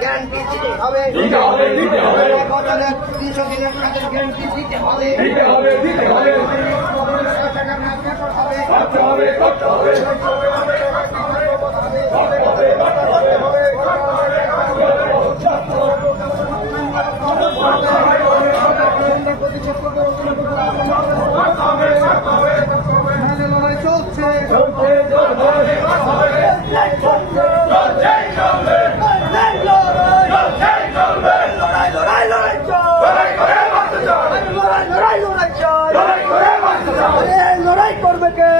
Guarantee দিতে হবে। বছরের 300 দিনের কাজের গ্যারান্টি দিতে হবে। লড়াই করবে কে?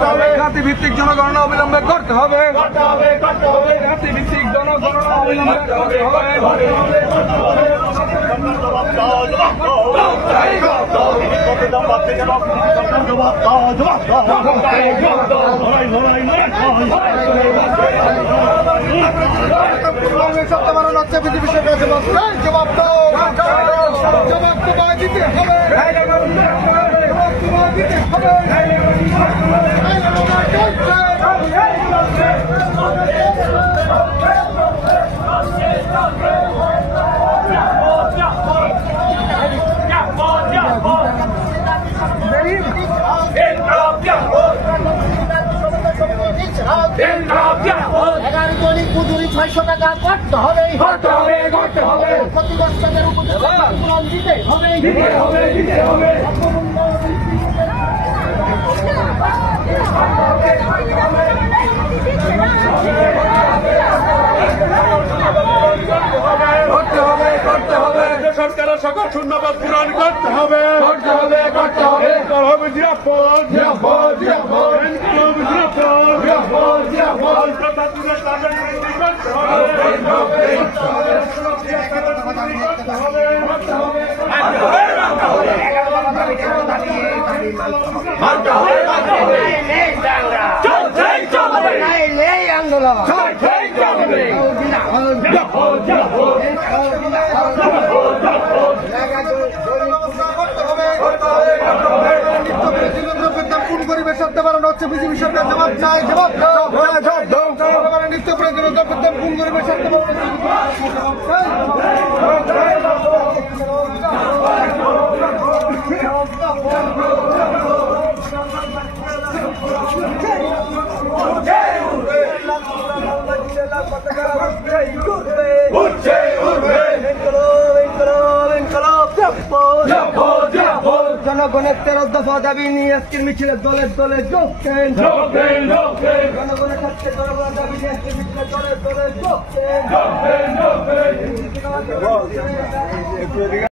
বলে জাতিভিত্তিক জনগণনা অবিলম্বে করতে হবে। জাতিভিত্তিক জনগণনা অবিলম্বে করতে হবে। পৃথিবীর জবাব দাও, জবাব তোমায় দিতে হবে। দৈনিক মজুরি 600 টাকা করতে হবে। ক্ষতিগ্রস্তদের উপযুক্ত দিতে হবে। সরকারের সকল শূন্যপদ পূরণ করতে হবে। পরিবেশ সত্য বাড়ানো হচ্ছে। বিজেপি সরকার জবাব চাই, জবাব নিত্য প্রয়োজনীয় দ্রব্যের দাম কোন পরিবেশ সত্য জনগণের 13 দফা দাবি নিয়ে আজকের মিছিলে দলে দলে যোগ দেন। জনগণের স্বার্থে জনগণের দাবি নিয়ে আজকের মিছিলে দলে দলে যোগ দেন।